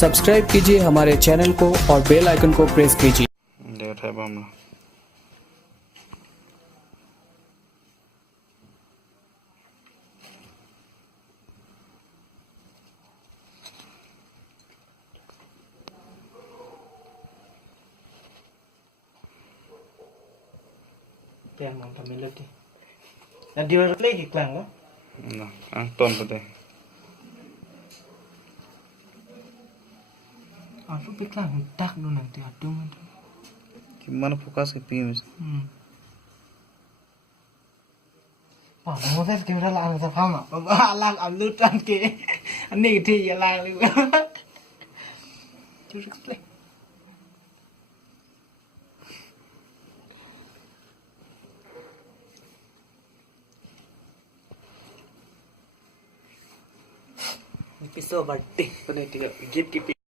Subscribe कीजिए हमारे channel को और बेल आइकन को प्रेस कीजिए। Yang mau kami lagi. Nah dia lagi kelang kan? Nah, ton betul. Aku pikir hendak lu nanti adung. Gimana fokus ke pimis? Oh, mau saya kira lah anu sama. Lah alutan ke. Ani dia lah lu. Curug leh. Episode birthday pada dia gift